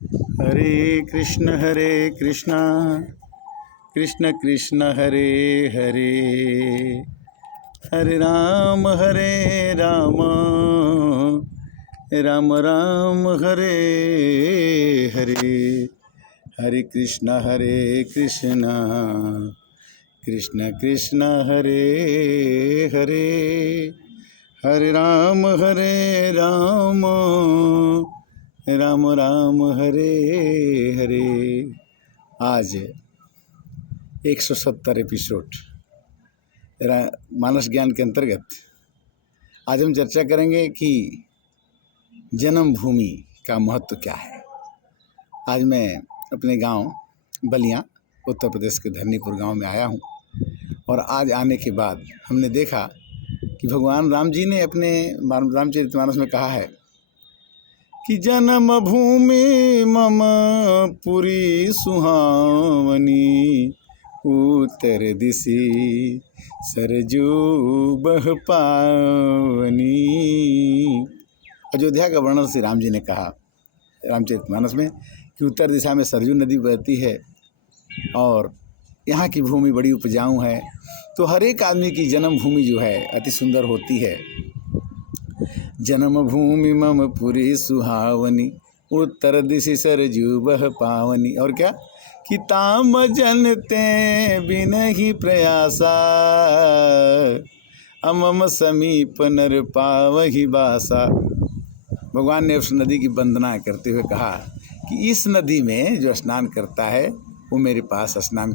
हरे कृष्ण कृष्ण कृष्ण हरे हरे, हरे राम राम राम हरे हरे। हरे कृष्ण कृष्ण कृष्ण हरे हरे, हरे राम राम राम हरे हरे। आज 170 एपिसोड मानस ज्ञान के अंतर्गत आज हम चर्चा करेंगे कि जन्मभूमि का महत्व क्या है। आज मैं अपने गांव बलिया उत्तर प्रदेश के धरनीपुर गांव में आया हूं और आज आने के बाद हमने देखा कि भगवान राम जी ने अपने रामचरितमानस में कहा है कि जन्मभूमि मम पुरी सुहावनी, उत्तर दिशि सरजू बह पावनी। अयोध्या का वर्णन श्री राम जी ने कहा रामचरितमानस में कि उत्तर दिशा में सरजू नदी बहती है और यहाँ की भूमि बड़ी उपजाऊ है। तो हर एक आदमी की जन्मभूमि जो है अति सुंदर होती है। जन्मभूमि मम पुरी सुहावनी, उत्तर दिशि सरजू बह पावनी। और क्या कि ताम जनते बिन ही प्रयासा, अमम समीप नर पावहि बासा। भगवान ने उस नदी की वंदना करते हुए कहा कि इस नदी में जो स्नान करता है वो मेरे पास स्नान,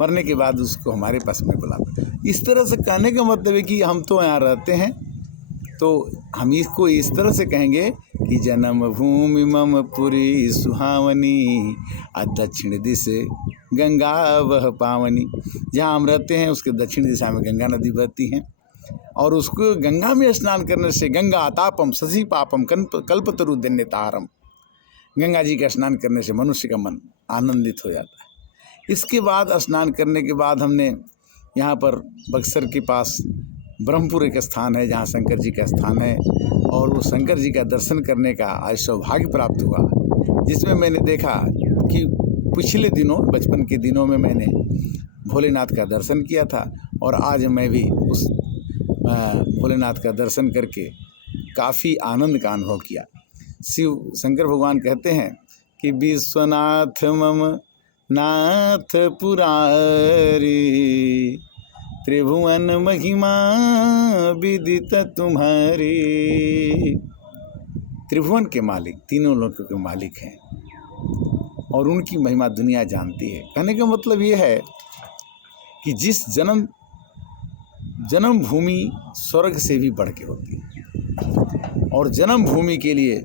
मरने के बाद उसको हमारे पास में बुलाता। इस तरह से कहने का मतलब है कि हम तो यहाँ रहते हैं तो हम इसको इस तरह से कहेंगे कि जन्मभूमि मम पुरी सुहावनी, दक्षिण दिशा गंगा वह पावनी। जहाँ हम रहते हैं उसके दक्षिण दिशा में गंगा नदी बहती हैं और उसको गंगा में स्नान करने से गंगा तापम ससी पापम कल्पतरु दन्यतारम, गंगा जी का स्नान करने से मनुष्य का मन आनंदित हो जाता है। इसके बाद स्नान करने के बाद हमने यहाँ पर बक्सर के पास ब्रह्मपुर एक स्थान है जहाँ शंकर जी का स्थान है और वो शंकर जी का दर्शन करने का आज सौभाग्य प्राप्त हुआ, जिसमें मैंने देखा कि पिछले दिनों बचपन के दिनों में मैंने भोलेनाथ का दर्शन किया था और आज मैं भी उस भोलेनाथ का दर्शन करके काफ़ी आनंद का अनुभव किया। शिव शंकर भगवान कहते हैं कि विश्वनाथ मम नाथ पुरारी, त्रिभुवन महिमा विदित तुम्हारी। त्रिभुवन के मालिक, तीनों लोकों के मालिक हैं और उनकी महिमा दुनिया जानती है। कहने का मतलब ये है कि जिस जन्मभूमि स्वर्ग से भी बढ़ के होती है और जन्मभूमि के लिए,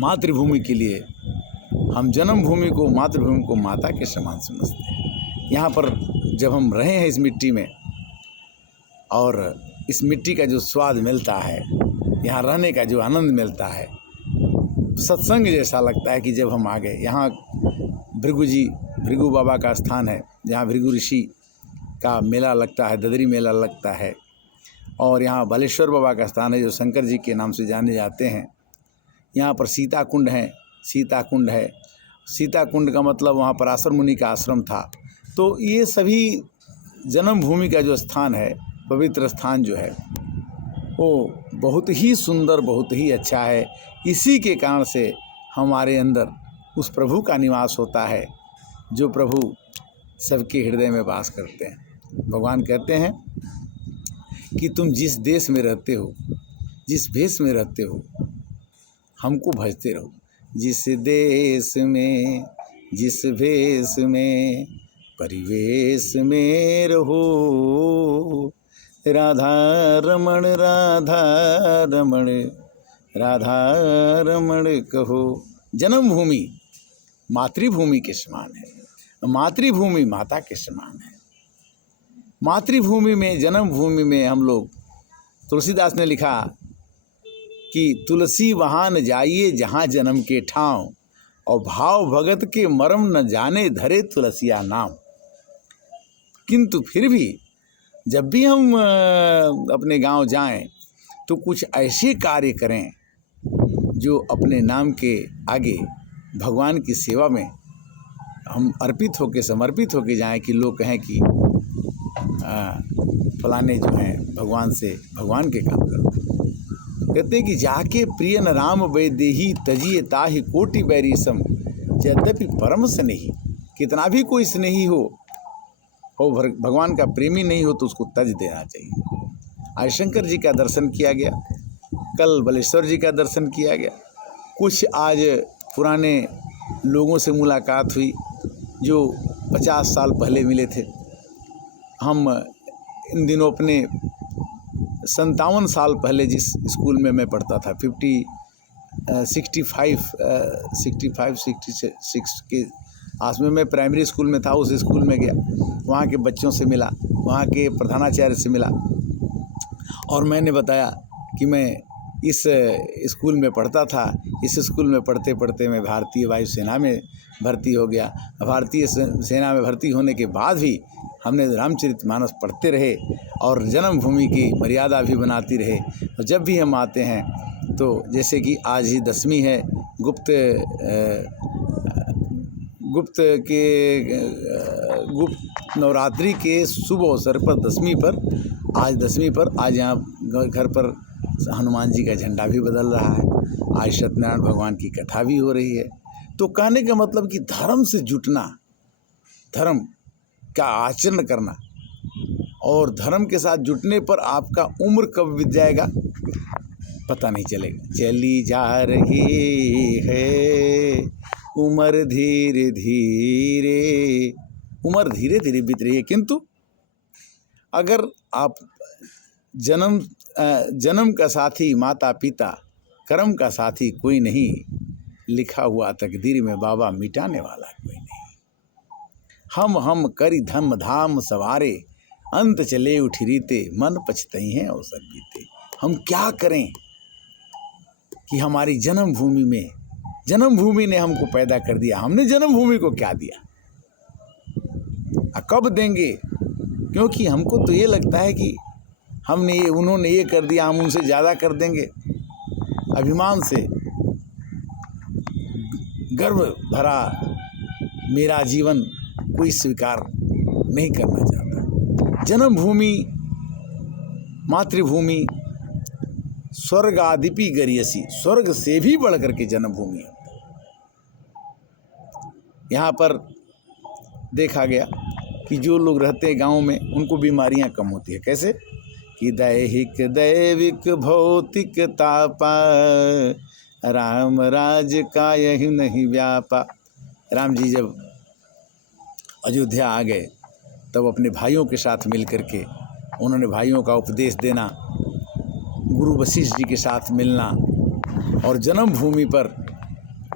मातृभूमि के लिए हम जन्मभूमि को, मातृभूमि को माता के समान समझते हैं। यहाँ पर जब हम रहे हैं इस मिट्टी में और इस मिट्टी का जो स्वाद मिलता है, यहाँ रहने का जो आनंद मिलता है, सत्संग जैसा लगता है कि जब हम आ गए। यहाँ भृगु बाबा का स्थान है जहाँ भृगु ऋषि का मेला लगता है, ददरी मेला लगता है। और यहाँ बालेश्वर बाबा का स्थान है जो शंकर जी के नाम से जाने जाते हैं। यहाँ पर सीता कुंड है, सीता कुंड का मतलब वहाँ पराशर मुनि का आश्रम था। तो ये सभी जन्मभूमि का जो स्थान है, पवित्र स्थान जो है वो बहुत ही सुंदर, बहुत ही अच्छा है। इसी के कारण से हमारे अंदर उस प्रभु का निवास होता है जो प्रभु सबके हृदय में वास करते हैं। भगवान कहते हैं कि तुम जिस देश में रहते हो, जिस भेष में रहते हो, हमको भजते रहो। जिस देश में, जिस भेष में, परिवेश में रहो, राधा रमण राधा रमण, राधा रमण कहो। जन्मभूमि मातृभूमि के समान है, मातृभूमि माता के समान है। मातृभूमि में, जन्मभूमि में हम लोग, तुलसीदास ने लिखा कि तुलसी वहाँ न जाइए जहाँ जन्म के ठाव, और भाव भगत के मरम न जाने धरे तुलसिया नाम। किंतु फिर भी जब भी हम अपने गांव जाएं तो कुछ ऐसे कार्य करें जो अपने नाम के आगे भगवान की सेवा में हम अर्पित होके समर्पित होके जाएं कि लोग कहें कि फलाने जो हैं भगवान से भगवान के काम करते हैं। कहते हैं कि जाके प्रिय न राम वैदेही तजिए ताहि कोटि बैरीसम, यद्यपि परम स्नेही, कितना भी कोई स्नेही हो भगवान का प्रेमी नहीं हो तो उसको तज देना चाहिए। आज शंकर जी का दर्शन किया गया, कल बलेश्वर जी का दर्शन किया गया, कुछ आज पुराने लोगों से मुलाकात हुई जो 50 साल पहले मिले थे। हम इन दिनों अपने 57 साल पहले जिस स्कूल में मैं पढ़ता था 66 के आस में मैं प्राइमरी स्कूल में था, उस स्कूल में गया, वहाँ के बच्चों से मिला, वहाँ के प्रधानाचार्य से मिला और मैंने बताया कि मैं इस स्कूल में पढ़ता था। इस स्कूल में पढ़ते पढ़ते मैं भारतीय वायुसेना में भर्ती हो गया। भारतीय सेना में भर्ती होने के बाद भी हमने रामचरितमानस पढ़ते रहे और जन्मभूमि की मर्यादा भी बनाती रहे। और जब भी हम आते हैं तो जैसे कि आज ही 10वीं है, गुप्त नवरात्रि के शुभ अवसर पर 10वीं पर आज यहाँ घर पर हनुमान जी का झंडा भी बदल रहा है, आज सत्यनारायण भगवान की कथा भी हो रही है। तो कहने का मतलब कि धर्म से जुटना, धर्म का आचरण करना और धर्म के साथ जुटने पर आपका उम्र कब बीत जाएगा पता नहीं चलेगा। चली जा रही है उम्र धीरे धीरे, उम्र धीरे धीरे बीत रही है, किंतु अगर आप जन्म का साथी माता पिता, कर्म का साथी कोई नहीं, लिखा हुआ तकदीर में बाबा मिटाने वाला कोई नहीं। हम करी धम धाम सवारे, अंत चले उठी रीते, मन पछतई हैं अवसर बीते। हम क्या करें कि हमारी जन्मभूमि ने हमको पैदा कर दिया, हमने जन्मभूमि को क्या दिया, कब देंगे? क्योंकि हमको तो ये लगता है कि उन्होंने ये कर दिया, हम उनसे ज़्यादा कर देंगे। अभिमान से गर्व भरा मेरा जीवन कोई स्वीकार नहीं करना चाहता। जन्मभूमि मातृभूमि स्वर्ग आदिपि गरियसी, स्वर्ग से भी बढ़ करके जन्मभूमि है। यहाँ पर देखा गया कि जो लोग रहते हैं गाँव में उनको बीमारियाँ कम होती है। कैसे कि दैहिक दैविक भौतिक तापा, राम राज का यही नहीं व्यापा। राम जी जब अयोध्या आ गए तब अपने भाइयों के साथ मिल करके उन्होंने भाइयों का उपदेश देना, गुरु वशिष्ठ जी के साथ मिलना और जन्मभूमि पर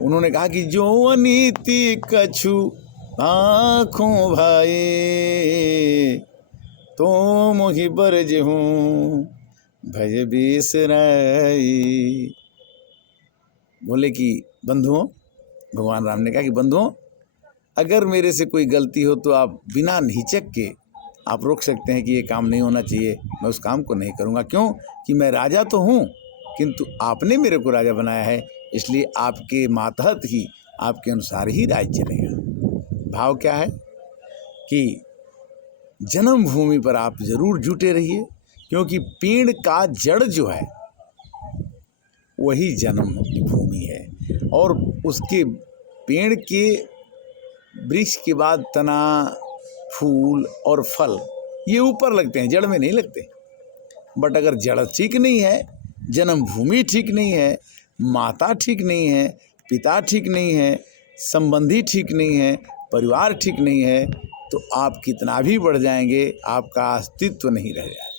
उन्होंने कहा कि जो अनीति कछु आँखों भाई, तो मोहि बरज हूँ भज बिसराई। बोले कि बंधुओं, भगवान राम ने कहा कि बंधुओं, अगर मेरे से कोई गलती हो तो आप बिना हिचक के आप रोक सकते हैं कि ये काम नहीं होना चाहिए, मैं उस काम को नहीं करूँगा। क्यों कि मैं राजा तो हूँ, किंतु आपने मेरे को राजा बनाया है, इसलिए आपके मातहत ही, आपके अनुसार ही राज्य चलेगा। भाव क्या है कि जन्मभूमि पर आप जरूर जुटे रहिए, क्योंकि पेड़ का जड़ जो है वही जन्मभूमि है और उसके पेड़ के वृक्ष के बाद तना, फूल और फल ये ऊपर लगते हैं, जड़ में नहीं लगते। बट अगर जड़ ठीक नहीं है, जन्मभूमि ठीक नहीं है, माता ठीक नहीं है, पिता ठीक नहीं है, संबंधी ठीक नहीं है, परिवार ठीक नहीं है, तो आप कितना भी बढ़ जाएंगे आपका अस्तित्व नहीं रह जाए।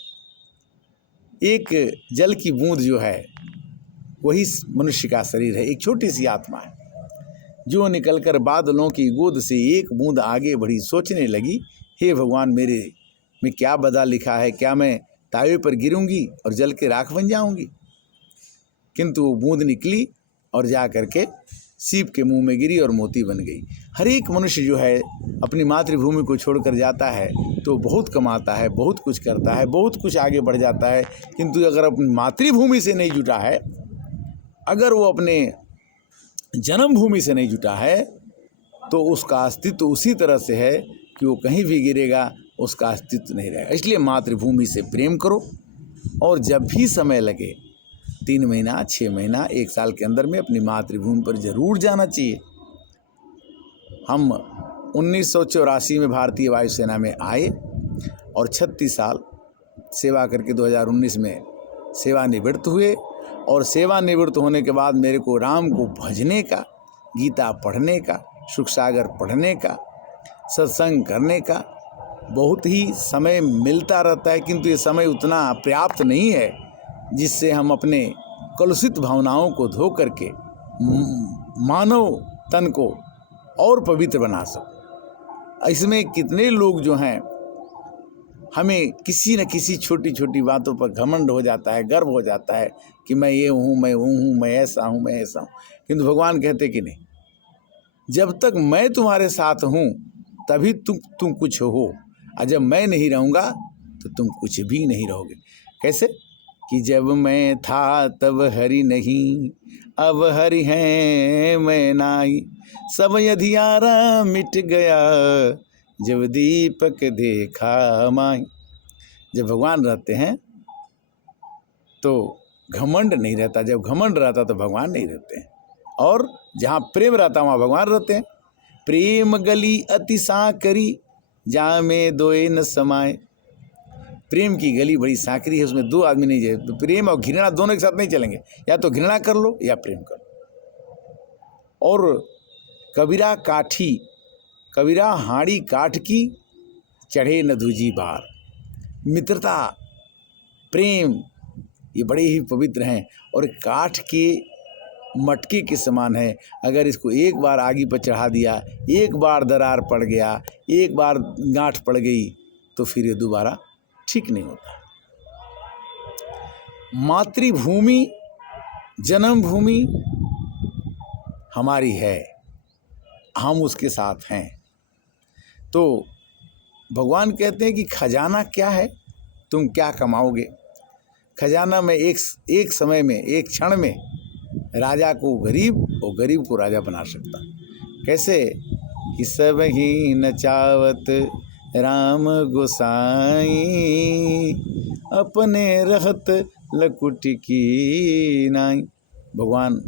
एक जल की बूंद जो है वही मनुष्य का शरीर है, एक छोटी सी आत्मा है जो निकलकर बादलों की गोद से एक बूंद आगे बढ़ी, सोचने लगी, हे भगवान, मेरे में क्या बदा लिखा है, क्या मैं तावे पर गिरूंगी और जल के राख बन जाऊंगी? किंतु वो बूंद निकली और जा करके सीप के मुंह में गिरी और मोती बन गई। हर एक मनुष्य जो है अपनी मातृभूमि को छोड़कर जाता है तो बहुत कमाता है, बहुत कुछ करता है, बहुत कुछ आगे बढ़ जाता है, किंतु अगर अपनी मातृभूमि से नहीं जुटा है, अगर वो अपने जन्मभूमि से नहीं जुटा है तो उसका अस्तित्व उसी तरह से है कि वो कहीं भी गिरेगा, उसका अस्तित्व नहीं रहेगा। इसलिए मातृभूमि से प्रेम करो और जब भी समय लगे 3 महीना, 6 महीना, 1 साल के अंदर में अपनी मातृभूमि पर जरूर जाना चाहिए। हम 1984 में भारतीय वायुसेना में आए और 36 साल सेवा करके 2019 में सेवानिवृत्त हुए। और सेवानिवृत्त होने के बाद मेरे को राम को भजने का, गीता पढ़ने का, सुख सागर पढ़ने का, सत्संग करने का बहुत ही समय मिलता रहता है, किंतु ये समय उतना पर्याप्त नहीं है जिससे हम अपने कलुषित भावनाओं को धो करके मानव तन को और पवित्र बना सको। इसमें कितने लोग जो हैं, हमें किसी न किसी छोटी छोटी बातों पर घमंड हो जाता है, गर्व हो जाता है कि मैं ये हूँ, मैं वो हूँ, मैं ऐसा हूँ, मैं ऐसा हूँ। किंतु भगवान कहते कि नहीं, जब तक मैं तुम्हारे साथ हूँ तभी तुम कुछ हो, और जब मैं नहीं रहूँगा तो तुम कुछ भी नहीं रहोगे। कैसे कि जब मैं था तब हरि नहीं, अब हरि हैं मैं नाई, सब अंधियारा मिट गया, जब दीपक देखा माई। जब भगवान रहते हैं तो घमंड नहीं रहता, जब घमंड रहता तो भगवान नहीं रहते हैं। और जहाँ प्रेम रहता वहाँ भगवान रहते हैं। प्रेम गली अति सांकरी, जहाँ में दोए न समाए। प्रेम की गली बड़ी सांकरी है, उसमें 2 आदमी नहीं जाए। तो प्रेम और घृणा दोनों एक साथ नहीं चलेंगे, या तो घृणा कर लो या प्रेम कर लो। और कबीरा काठी, कबीरा हाड़ी काठ की, चढ़े न दूजी बार। मित्रता, प्रेम, ये बड़े ही पवित्र हैं और काठ के मटके के समान है। अगर इसको एक बार आगी पर चढ़ा दिया, एक बार दरार पड़ गया, एक बार गांठ पड़ गई, तो फिर ये दोबारा ठीक नहीं होता। मातृभूमि, जन्मभूमि हमारी है, हम उसके साथ हैं। तो भगवान कहते हैं कि खजाना क्या है, तुम क्या कमाओगे। खजाना में एक समय में, एक क्षण में राजा को गरीब और गरीब को राजा बना सकता। कैसे कि सब ही नचावत राम गोसाई, अपने रहत लकुट की नाई। भगवान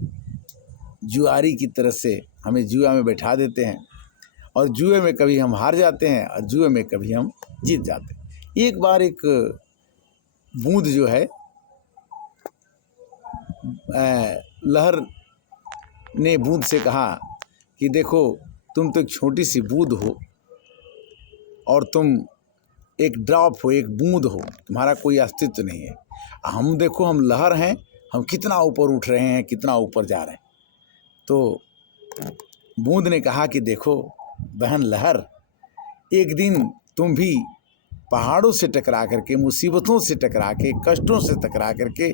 जुआरी की तरह से हमें जुआ में बैठा देते हैं और जुए में कभी हम हार जाते हैं और जुए में कभी हम जीत जाते हैं। एक बार एक बूंद जो है, लहर ने बूंद से कहा कि देखो तुम तो एक छोटी सी बूंद हो और तुम एक ड्रॉप हो, एक बूंद हो, तुम्हारा कोई अस्तित्व नहीं है। हम देखो, हम लहर हैं, हम कितना ऊपर उठ रहे हैं, कितना ऊपर जा रहे हैं। तो बूंद ने कहा कि देखो बहन लहर, एक दिन तुम भी पहाड़ों से टकरा करके, मुसीबतों से टकरा के, कष्टों से टकरा करके,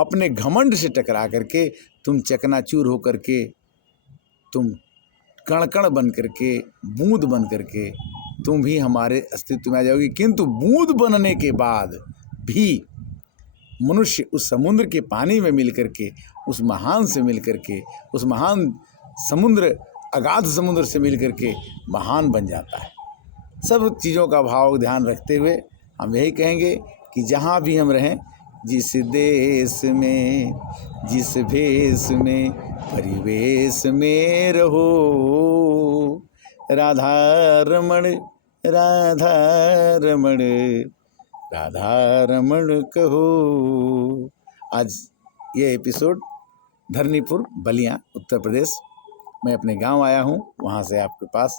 अपने घमंड से टकरा करके तुम चकनाचूर हो करके, तुम कण-कण बन करके, बूंद बन करके तुम भी हमारे अस्तित्व में आ जाओगी। किंतु बूंद बनने के बाद भी मनुष्य उस समुद्र के पानी में मिल करके, उस महान से मिल करके, उस महान समुद्र, अगाध समुद्र से मिल करके महान बन जाता है। सब चीज़ों का भाव ध्यान रखते हुए हम यही कहेंगे कि जहाँ भी हम रहें, जिस देश में, जिस भेष में, परिवेश में रहो, राधा रमण, राधा रमण, राधा रमण कहो। आज ये एपिसोड धरनीपुर, बलिया, उत्तर प्रदेश, मैं अपने गांव आया हूं, वहां से आपके पास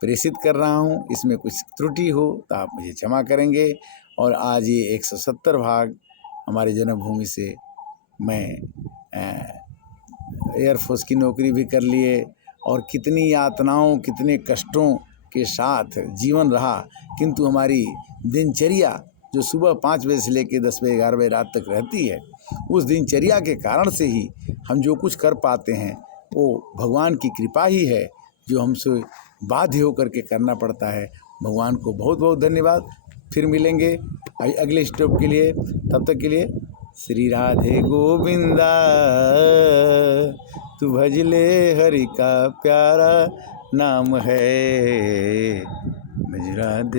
प्रेषित कर रहा हूं। इसमें कुछ त्रुटि हो तो आप मुझे क्षमा करेंगे। और आज ये 170 भाग हमारी जन्मभूमि से मैं एयरफोर्स की नौकरी भी कर लिए और कितनी यातनाओं, कितने कष्टों के साथ जीवन रहा, किंतु हमारी दिनचर्या जो सुबह 5 बजे से लेकर 10 बजे 11 बजे रात तक रहती है, उस दिनचर्या के कारण से ही हम जो कुछ कर पाते हैं वो भगवान की कृपा ही है, जो हमसे बाध्य होकर के करना पड़ता है। भगवान को बहुत बहुत धन्यवाद। फिर मिलेंगे अगले स्टॉप के लिए, तब तक के लिए श्री राधे गोविंदा, तू भज ले हरि का प्यारा नाम है। भज राधे।